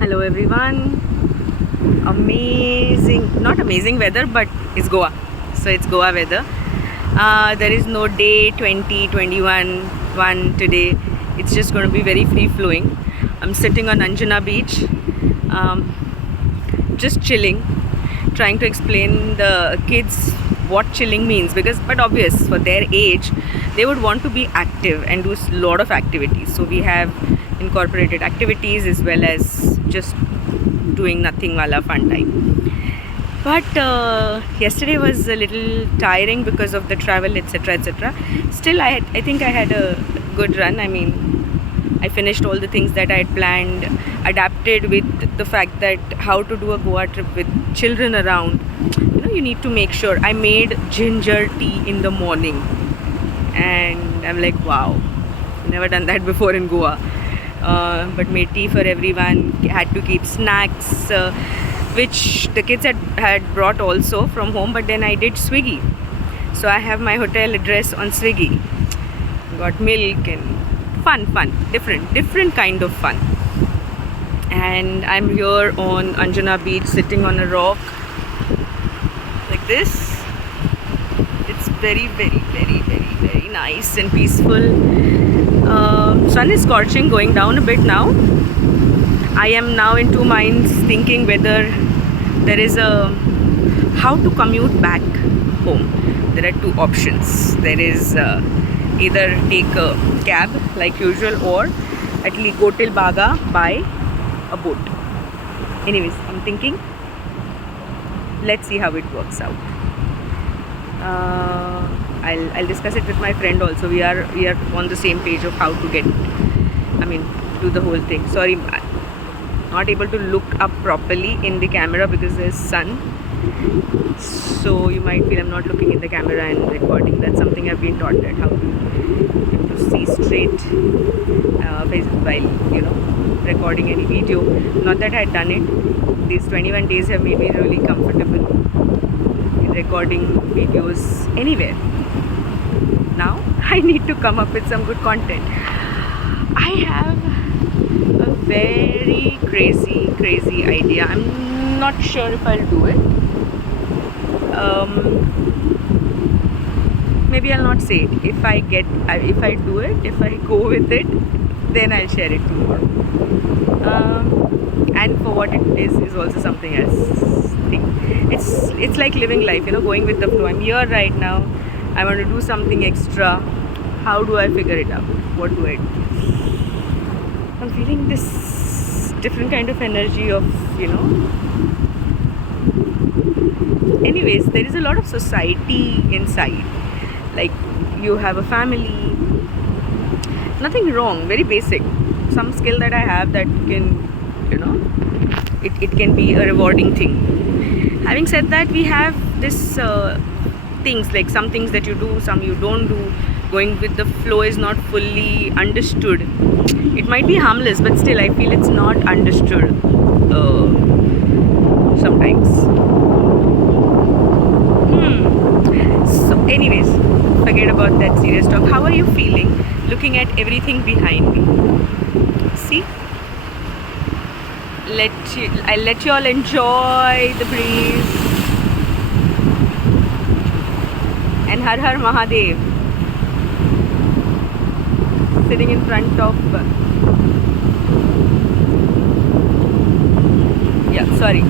Hello everyone. Amazing, not amazing weather, but it's Goa. So it's Goa weather. There is no day 20, 21, 1 today. It's just going to be very free flowing. I'm sitting on Anjuna beach, just chilling, trying to explain the kids what chilling means, but obvious for their age they would want to be active and do a lot of activities. So we have incorporated activities as well as just doing nothing wala fun time. But yesterday was a little tiring because of the travel, etc., etc. Still, I think I had a good run. I mean, I finished all the things that I had planned, adapted with the fact that how to do a Goa trip with children around. You need to make sure. I made ginger tea in the morning, and I'm like, wow, never done that before in Goa. But made tea for everyone. Had to keep snacks, which the kids had brought also from home. But then I did Swiggy, so I have my hotel address on Swiggy. Got milk and fun, different kind of fun. And I'm here on Anjuna beach, sitting on a rock like this. It's very nice and peaceful. Sun is scorching, going down a bit now. I am now in two minds, thinking whether there is how to commute back home. There are two options. There is either take a cab like usual, or at least go till Baga by a boat. Anyways, I'm thinking, let's see how it works out. I'll discuss it with my friend also. We are on the same page of how to do the whole thing. Sorry, not able to look up properly in the camera because there's sun. So you might feel I'm not looking in the camera and recording. That's something I've been taught, that how to see straight while recording any video. Not that I had done it. These 21 days have made me really comfortable in recording videos anywhere. Now I need to come up with some good content. I have a very crazy idea. I'm not sure if I'll do it. Maybe I'll not say it. If I do it, if I go with it, then I'll share it tomorrow. And for what it is also something else. It's like living life, going with the flow. I'm here right now. I want to do something extra. How do I figure it out? What do I do? I'm feeling this different kind of energy of, Anyways, there is a lot of society inside. Like, you have a family. Nothing wrong, very basic. Some skill that I have that can, it can be a rewarding thing. Having said that, we have this things, like some things that you do, some you don't do. Going with the flow is not fully understood. It might be harmless, but still I feel it's not understood sometimes. So anyways, forget about that serious talk. How are you feeling looking at everything behind me? See? I'll let you all enjoy the breeze. And Har Har Mahadev. Sitting in front of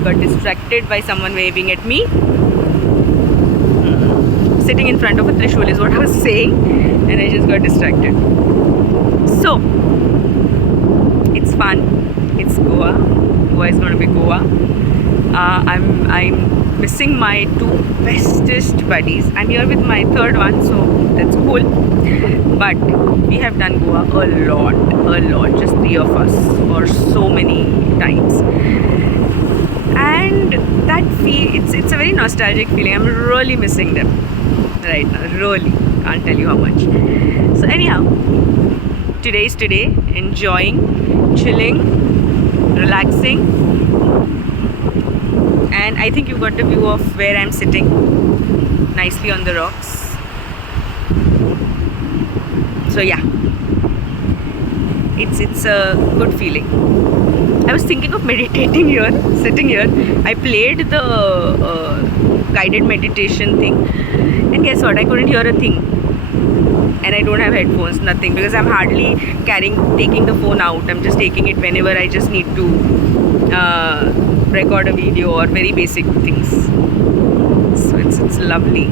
got distracted by someone waving at me. Sitting in front of a Trishul is what I was saying, and I just got distracted. So it's fun. It's Goa. Goa is going to be Goa. I'm missing my two bestest buddies. I'm here with my third one, so that's cool. But we have done Goa a lot, just three of us, for so many times. And that it's a very nostalgic feeling. I'm really missing them right now, really. Can't tell you how much. So anyhow, today is today. Enjoying, chilling, relaxing. And I think you got a view of where I'm sitting nicely on the rocks. So yeah, It's a good feeling. I was thinking of meditating here, sitting here. I played the guided meditation thing, and guess what? I couldn't hear a thing. And I don't have headphones, nothing, because I'm hardly taking the phone out. I'm just taking it whenever I just need to record a video or very basic things. So it's lovely.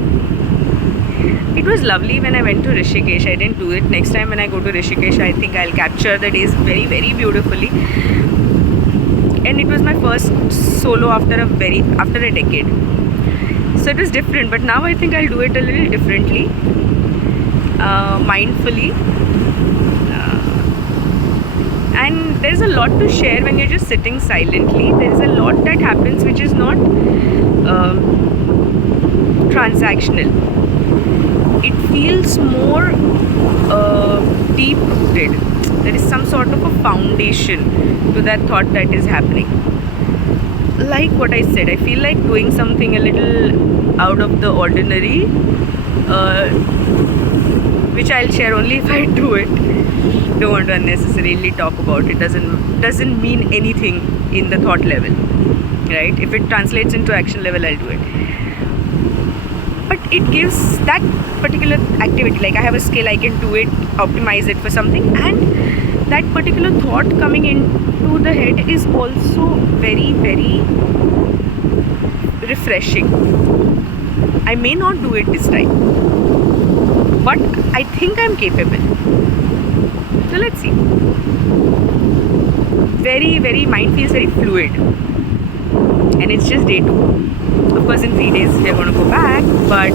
It was lovely when I went to Rishikesh. I didn't do it. Next time when I go to Rishikesh, I think I'll capture the days very, very beautifully. And it was my first solo after a decade. So it was different, but now I think I'll do it a little differently, mindfully. And there's a lot to share when you're just sitting silently. There's a lot that happens which is not transactional. It feels more deep rooted. There is some sort of a foundation to that thought that is happening. Like what I said, I feel like doing something a little out of the ordinary, which I'll share only if I do it. Don't want to unnecessarily talk about it. Doesn't mean anything in the thought level, right? If it translates into action level, I'll do it. But it gives that particular activity, like I have a skill, I can do it, optimize it for something, and that particular thought coming into the head is also very, very refreshing. I may not do it this time, but I think I'm capable. So let's see. Very, very, mind feels very fluid. And it's just day 2. Of course, in 3 days we are going to go back, but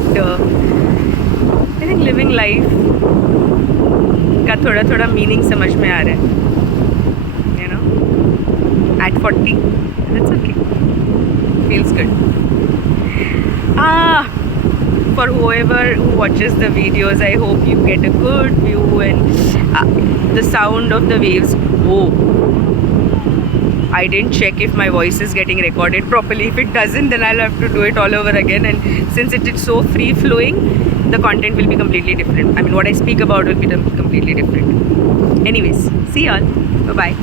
I think living life का थोड़ा meaning समझ में आ रहा है. You know, at 40, that's okay. Feels good. For whoever who watches the videos, I hope you get a good view and the sound of the waves. Oh, I didn't check if my voice is getting recorded properly. If it doesn't, then I'll have to do it all over again. And since it is so free flowing, the content will be completely different. I mean, what I speak about will be completely different. Anyways, see y'all. Bye bye.